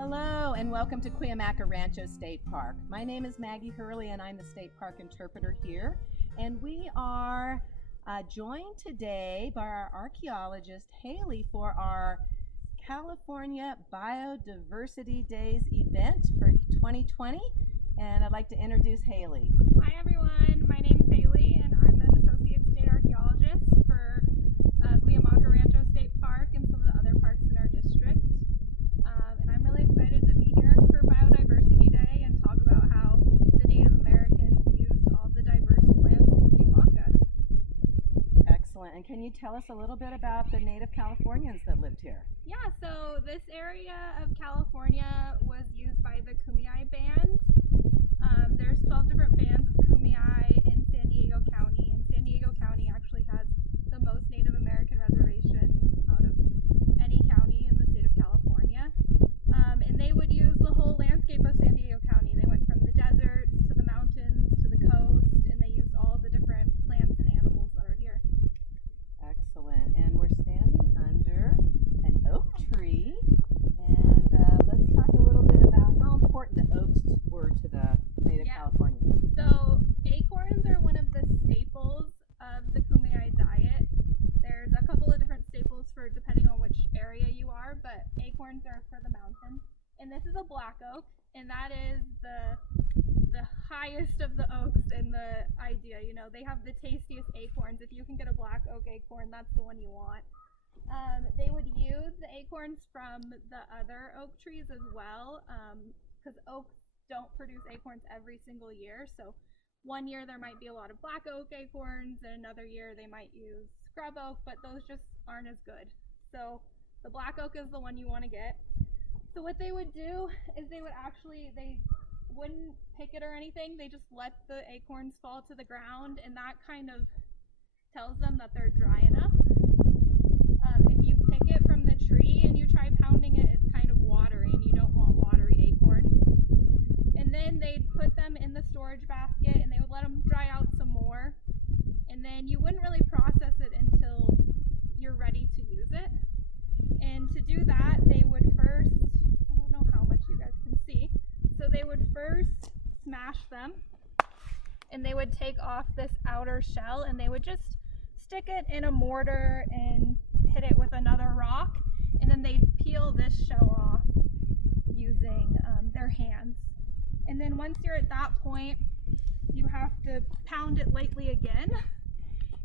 Hello and welcome to Cuyamaca Rancho State Park. My name is Maggie and I'm the state park interpreter here. And we are joined today by our archaeologist Hayley for our California Biodiversity Days event for 2020. And I'd like to introduce Hayley. Hi everyone, my name's Hayley and I'm an associate state archaeologist for Cuyamaca Rancho State Park and some of the other parks in our district. And I'm really excited to be here for Biodiversity Day and talk about how the Native Americans used all the diverse plants in Cuyamaca. Excellent. And can you tell us a little bit about the Native Californians that lived here? Yeah, so this area of California was used by the Kumeyaay band. There's 12 different bands of Kumeyaay in San Diego County, and San Diego County actually has the most Native American reservations out of any county in the state of California. And they would use the whole landscape of San Diego County. They went from the deserts to the mountains to the coast, and they used all of the different plants and animals that are here. Excellent. And we're standing under an oak tree. And let's talk a little bit about how important the oaks were to the Native Californians. So acorns are one of the staples of the Kumeyaay diet. There's a couple of different staples for depending on which area you are, but acorns are for the mountain. And this is a black oak, and that is the highest of the oaks in the idea. You know, they have the tastiest acorns. If you can get a black oak acorn, that's the one you want. They would use the acorns from the other oak trees as well, because oaks don't produce acorns every single year. So one year there might be a lot of black oak acorns, and another year they might use scrub oak, but those just aren't as good. So the black oak is the one you want to get. So what they would do is they wouldn't pick it or anything. They just let the acorns fall to the ground, and that kind of tells them that they're dry enough. If you pick it from the tree and you try pounding it, it's kind of watery, and you don't want watery acorns. And then they'd put them in the storage basket, and they would let them dry out some more. And then you wouldn't really process it until you're ready to use it. And to do that, they would first, I don't know how much you guys can see, so they would first smash them, and they would take off this outer shell, and they would just stick it in a mortar and hit it with another rock, and then they'd peel this shell off using their hands. And then once you're at that point, you have to pound it lightly again,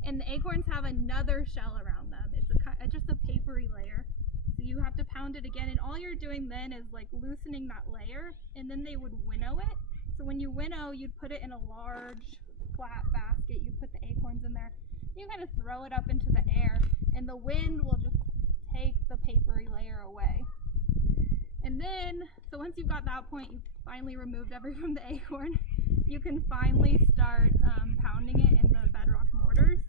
and the acorns have another shell around them. It's just a papery layer. So you have to pound it again, and all you're doing then is like loosening that layer, and then they would winnow it. So when you winnow, you'd put it in a large flat basket. You put the acorns in there. You kind of throw it up into the air, and the wind will just take the papery layer away. And then, so once you've got that point, you've finally removed everything from the acorn, you can finally start pounding it in the bedrock mortars.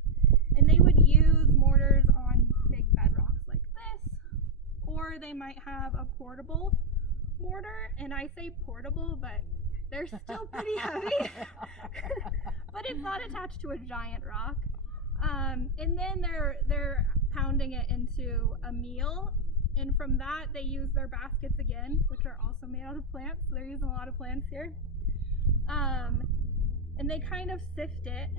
And they would use mortars on big bedrocks like this, or they might have a portable mortar. And I say portable, but they're still pretty heavy. But it's not attached to a giant rock. And then they're pounding it into a meal. And from that, they use their baskets again, which are also made out of plants. So they're using a lot of plants here. And they kind of sift it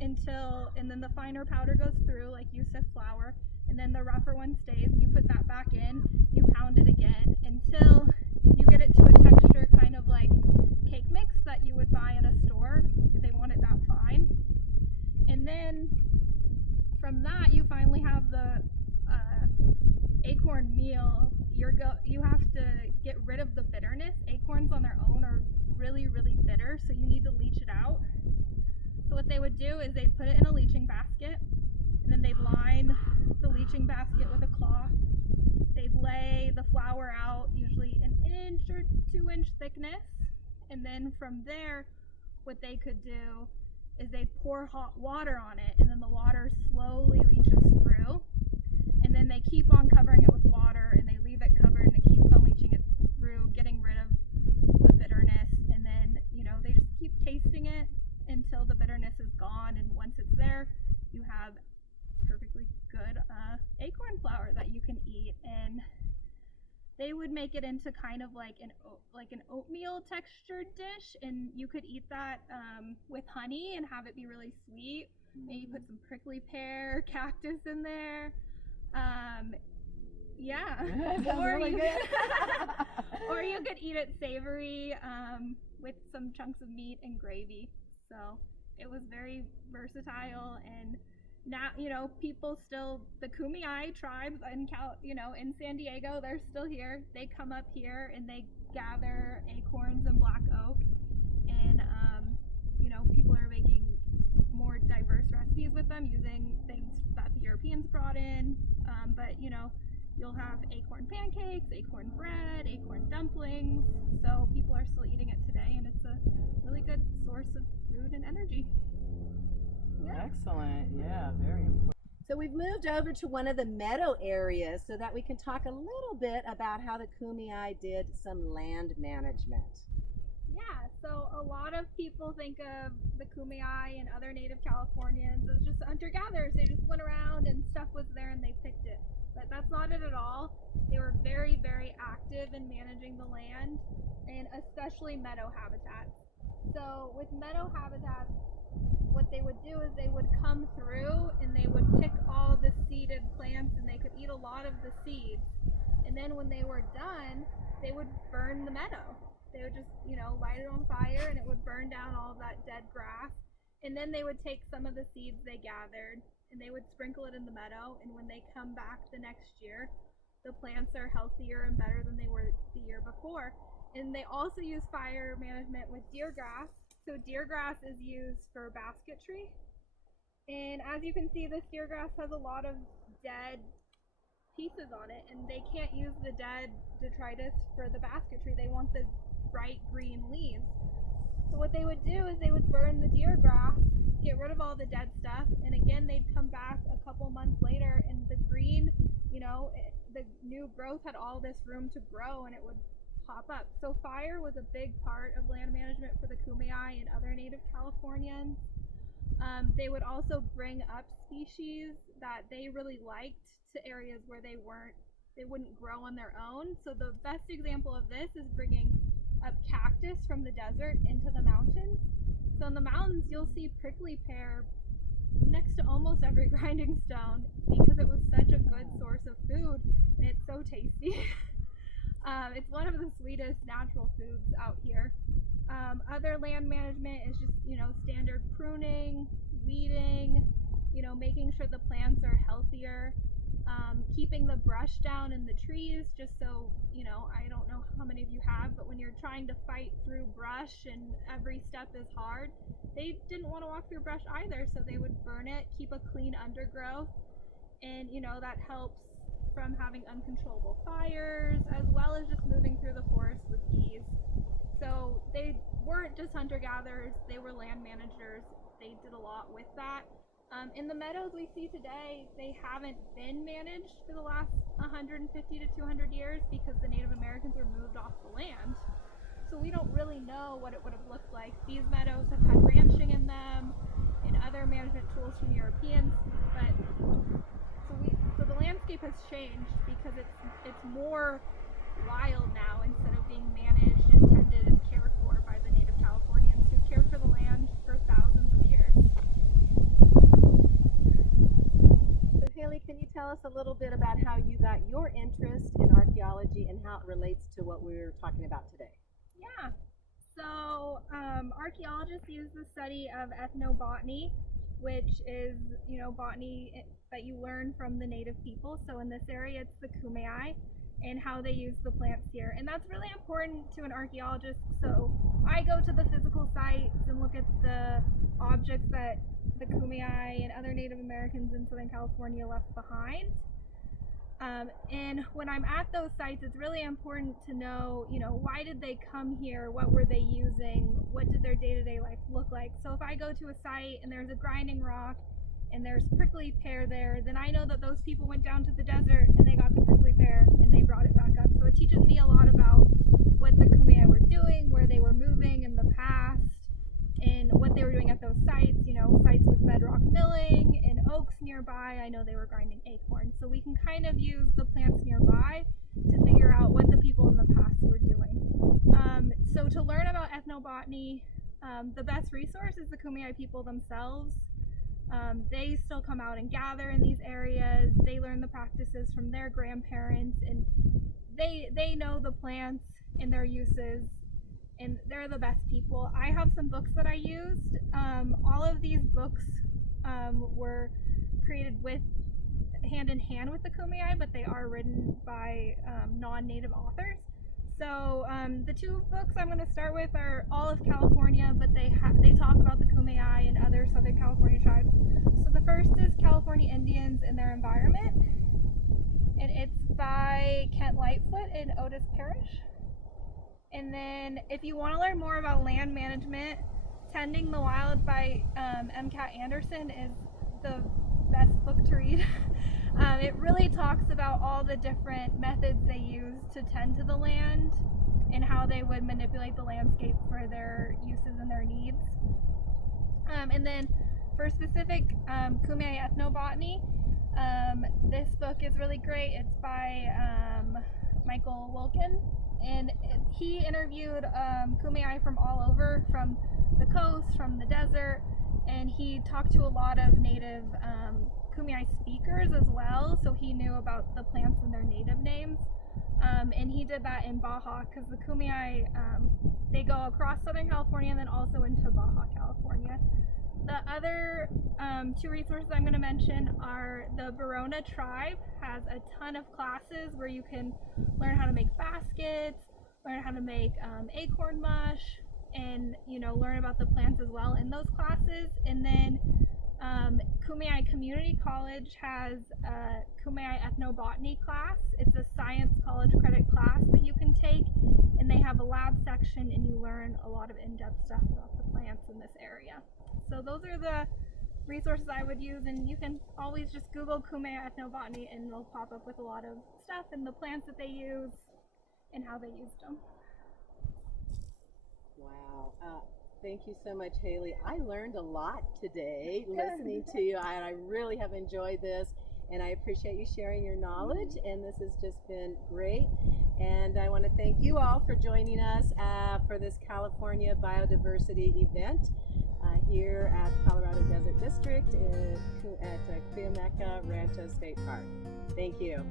and then the finer powder goes through, like you sift flour, and then the rougher one stays, and you put that back in, you pound it again until you get it to a texture kind of like cake mix that you would buy in a store if they want it that fine. And then from that, you finally have the acorn meal. You have to get rid of the bitterness. Acorns on their own are really, really bitter, so you need to leach it out. So what they would do is they'd put it in a leaching basket, and then they'd line the leaching basket with a cloth. They'd lay the flour out, usually an inch or 2-inch thickness, and then from there, what they could do is they pour hot water on it, and then the water slowly leaches through, and then they keep on covering it with water, and they leave it covered, and it keeps on leaching it through, getting rid of the bitterness, and then, they just keep tasting it until the bitterness is gone, and once it's there, you have perfectly good acorn flour that you can eat. And they would make it into kind of like an oatmeal textured dish, and you could eat that with honey and have it be really sweet. Maybe put some prickly pear, cactus in there. Yeah. Or really you good. or you could eat it savory with some chunks of meat and gravy. So it was very versatile, and now, you know, people still, the Kumeyaay tribes in San Diego, they're still here. They come up here and they gather acorns and black oak, and people are making more diverse recipes with them using things that the Europeans brought in. But you'll have acorn pancakes, acorn bread, acorn dumplings. So people are still eating it today, and it's a really good source of food and energy. Yeah. Excellent. Yeah, very important. So we've moved over to one of the meadow areas so that we can talk a little bit about how the Kumeyaay did some land management. Yeah, so a lot of people think of the Kumeyaay and other native Californians as just hunter-gatherers. They just went around and stuff was there and they picked it. But that's not it at all. They were very, very active in managing the land, and especially meadow habitats. So with meadow habitats, what they would do is they would come through and they would pick all the seeded plants, and they could eat a lot of the seeds. And then when they were done, they would burn the meadow. They would just, light it on fire, and it would burn down all of that dead grass. And then they would take some of the seeds they gathered and they would sprinkle it in the meadow. And when they come back the next year, the plants are healthier and better than they were the year before. And they also use fire management with deer grass. So deer grass is used for basketry. And as you can see, this deer grass has a lot of dead pieces on it, and they can't use the dead detritus for the basketry. They want the bright green leaves. So what they would do is they would burn the deer grass, get rid of all the dead stuff, and again they'd come back a couple months later, and the green, the new growth had all this room to grow, and it would pop up. So fire was a big part of land management for the Kumeyaay and other native Californians. They would also bring up species that they really liked to areas where they wouldn't grow on their own. So the best example of this is bringing up cactus from the desert into the mountains. So in the mountains, you'll see prickly pear next to almost every grinding stone because it was such a good source of food, and it's so tasty. It's one of the sweetest natural foods out here. Other land management is just, standard pruning, weeding, making sure the plants are healthier, keeping the brush down in the trees, just so, I don't know how many of you have, but when you're trying to fight through brush and every step is hard, they didn't want to walk through brush either, so they would burn it, keep a clean undergrowth, and, that helps from having uncontrollable fires, as well as just moving through the forest with ease. So they weren't just hunter-gatherers, they were land managers. They did a lot with that. In the meadows we see today, they haven't been managed for the last 150 to 200 years because the Native Americans were moved off the land. So we don't really know what it would have looked like. These meadows have had ranching in them and other management tools from Europeans, but so the landscape has changed because it's more wild now instead of being managed and tended and cared for by the Native Californians who cared for the land for thousands of years. So Hayley, can you tell us a little bit about how you got your interest in archaeology and how it relates to what we're talking about today? Yeah. So archaeologists use the study of ethnobotany, which is, botany that you learn from the native people. So in this area, it's the Kumeyaay, and how they use the plants here. And that's really important to an archaeologist. So I go to the physical sites and look at the objects that the Kumeyaay and other Native Americans in Southern California left behind. And when I'm at those sites, it's really important to know, why did they come here? What were they using? What did their day-to-day life look like? So if I go to a site and there's a grinding rock and there's prickly pear there, then I know that those people went down to the desert and they got the prickly pear and they brought it back up. So it teaches me a lot about what the Kumeyaay were doing, where they were moving in the past, and what they were doing at those sites, sites with bedrock milling and oaks nearby. I know they were grinding acorns. So we can kind of use the plants nearby to figure out what the people in the past were doing. So to learn about ethnobotany, the best resource is the Kumeyaay people themselves. They still come out and gather in these areas. They learn the practices from their grandparents, and they know the plants and their uses, and they're the best people. I have some books that I used. All of these books were created with hand in hand with the Kumeyaay, but they are written by non-native authors. So the two books I'm going to start with are all of California, but they talk about the Kumeyaay and other Southern California tribes. So the first is California Indians and Their Environment, and it's by Kent Lightfoot in Otis Parish. And then if you want to learn more about land management, Tending the Wild by M.Cat Anderson is the best book to read. It really talks about all the different methods they use to tend to the land and how they would manipulate the landscape for their uses and their needs. And then for specific Kumeyaay ethnobotany, this book is really great. It's by Michael Wilkins, and he interviewed Kumeyaay from all over, from the coast, from the desert, and he talked to a lot of native Kumeyaay speakers as well, so he knew about the plants and their native names. And he did that in Baja, because the Kumeyaay, they go across Southern California and then also into Baja California. The other two resources I'm going to mention are the Verona tribe has a ton of classes where you can learn how to make baskets, learn how to make acorn mush, and learn about the plants as well in those classes. And then Kumeyaay Community College has a Kumeyaay ethnobotany class. It's a science college credit class that you can take, and they have a lab section, and you learn a lot of in-depth stuff about the plants in this area. So those are the resources I would use, and you can always just Google Kumeyaay ethnobotany and it'll pop up with a lot of stuff and the plants that they use and how they used them. Wow. Thank you so much, Hayley. I learned a lot today listening to you, and I really have enjoyed this, and I appreciate you sharing your knowledge, and this has just been great. And I want to thank you all for joining us for this California Biodiversity event here at Colorado Desert District at Cuyamaca Rancho State Park. Thank you.